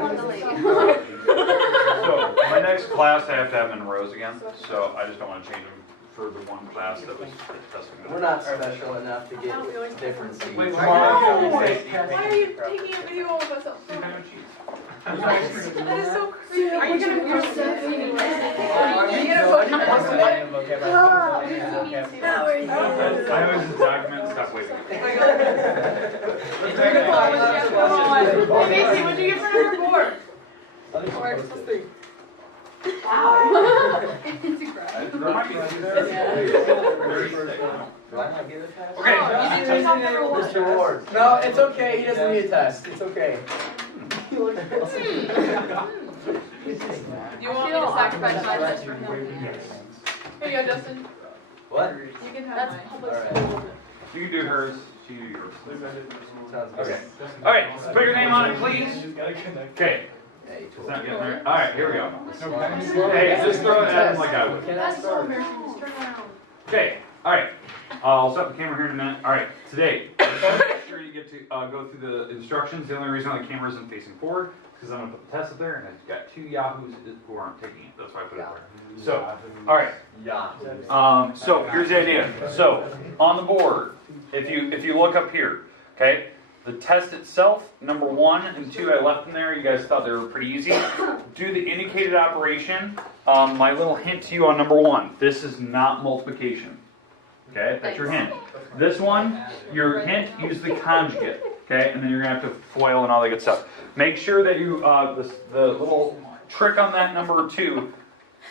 want to leave. So my next class, I have to have them in rows again, so I just don't want to change them for the one class that was testing. We're not special enough to get different seats. Wait, Why are you taking a video of us up front? That is so creepy. Are you gonna be so meeting? Are you gonna vote on this? How are you? I always just document, stop waiting. Come on. Hey, Macy, what'd you get for number 4? It's a grab. There might be two there. 36. Do I not get a test? Okay. Mr. Ward. No, it's okay. He doesn't need a test. It's okay. Do you want me to sacrifice my test for him? Here you go, Justin. What? You can have That's mine. public All right. school. You can do hers, you do yours. Sounds good. Okay. All right, so put your name on it, please. Okay. Hey, It's not getting there. All right, here we go. Hey, Hey, just throw it at him like I would. Can I That's so start? embarrassing. Just turn around. Okay, all right. I'll stop the camera here in a minute. All right, today, make sure you get to go through the instructions. The only reason why the camera isn't facing forward is because I'm going to put the test up there, and I've got 2 yahoos who aren't taking it. That's why I put it there. So, all right. Yeah. So here's the idea. So on the board, if you look up here, okay, the test itself, number 1 and 2, I left them there. You guys thought they were pretty easy. Do the indicated operation. My little hint to you on number 1: this is not multiplication. Okay, that's your hint. This one, your hint, use the conjugate. Okay, and then you're gonna have to FOIL and all that good stuff. Make sure that you the little trick on that number 2.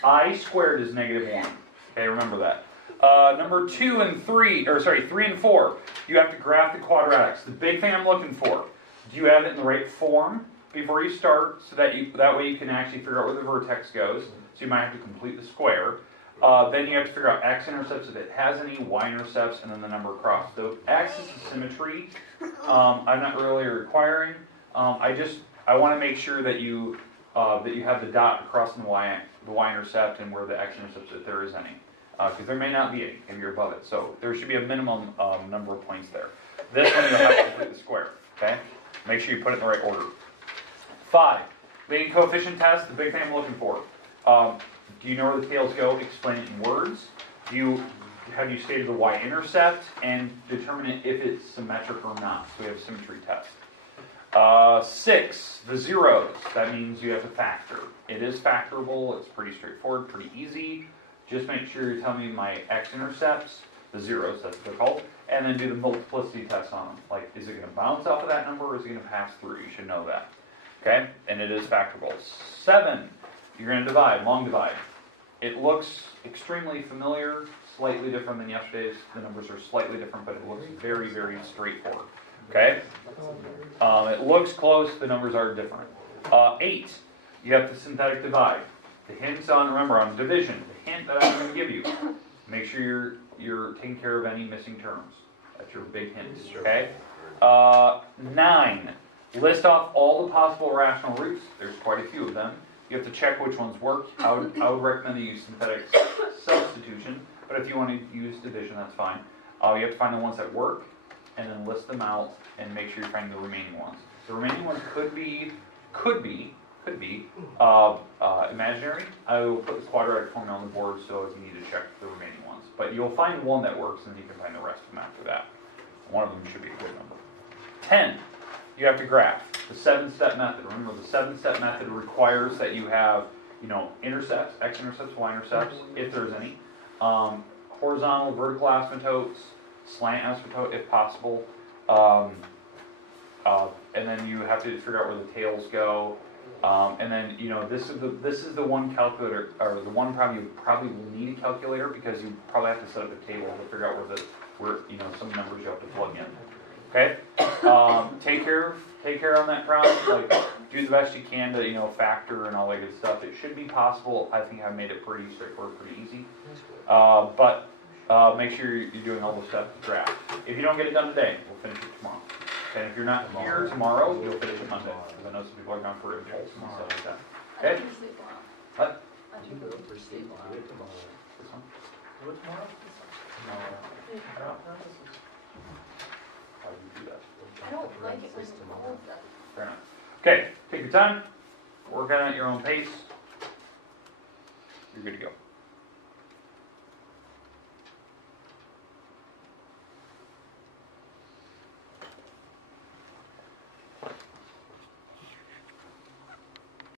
I squared is -1. Okay, remember that. Number 2 and 3, or sorry, 3 and 4, you have to graph the quadratics. The big thing I'm looking for, do you have it in the right form before you start, so that way you can actually figure out where the vertex goes. So you might have to complete the square. Then you have to figure out x-intercepts if it has any, y-intercepts, and then the number across. The axis of symmetry, I'm not really requiring. I want to make sure that you have the dot across the y-intercept and where the x-intercepts, if there is any. Because there may not be any if you're above it. So there should be a minimum number of points there. This one you'll have to complete the square. Okay? Make sure you put it in the right order. 5. Leading coefficient test, the big thing I'm looking for. Do you know where the tails go? Explain it in words. Have you stated the y-intercept and determine if it's symmetric or not? So we have a symmetry test. 6, the zeros. That means you have to factor. It is factorable. It's pretty straightforward, pretty easy. Just make sure you tell me my x-intercepts, the zeros, that's what they're called, and then do the multiplicity test on them. Like, is it going to bounce off of that number, or is it going to pass through? You should know that. Okay? And it is factorable. 7, you're going to divide, long divide. It looks extremely familiar, slightly different than yesterday's. The numbers are slightly different, but it looks very, very straightforward. Okay? It looks close, the numbers are different. 8, you have the synthetic divide. The hints on, remember, on division, the hint that I'm going to give you, make sure you're taking care of any missing terms. That's your big hint, okay? 9, list off all the possible rational roots. There's quite a few of them. You have to check which ones work. I would recommend that you use synthetic substitution, but if you want to use division, that's fine. You have to find the ones that work, and then list them out, and make sure you're finding the remaining ones. The remaining ones could be imaginary. I will put the quadratic formula on the board so if you need to check the remaining ones. But you'll find one that works, and you can find the rest of them after that. One of them should be a good number. 10, you have to graph. The 7-step method. Remember, the 7-step method requires that you have, intercepts, x-intercepts, y-intercepts, if there's any. Horizontal, vertical asymptotes, slant asymptote if possible. And then you have to figure out where the tails go. And then this is the one calculator, or the one problem you probably will need a calculator, because you probably have to set up a table to figure out where some numbers you have to plug in. Okay, take care on that problem. Like, do the best you can to factor and all that good stuff. It should be possible. I think I've made it pretty straightforward, pretty easy. But make sure you're doing all the steps to draft. If you don't get it done today, we'll finish it tomorrow. And if you're not here tomorrow, you'll finish it Monday. Because I know some people are going for impulse and stuff like that. Okay? What? This one? How do you do that? I don't like it when you hold them. Fair enough. Okay, take your time. work at it at your own pace, you're good to go.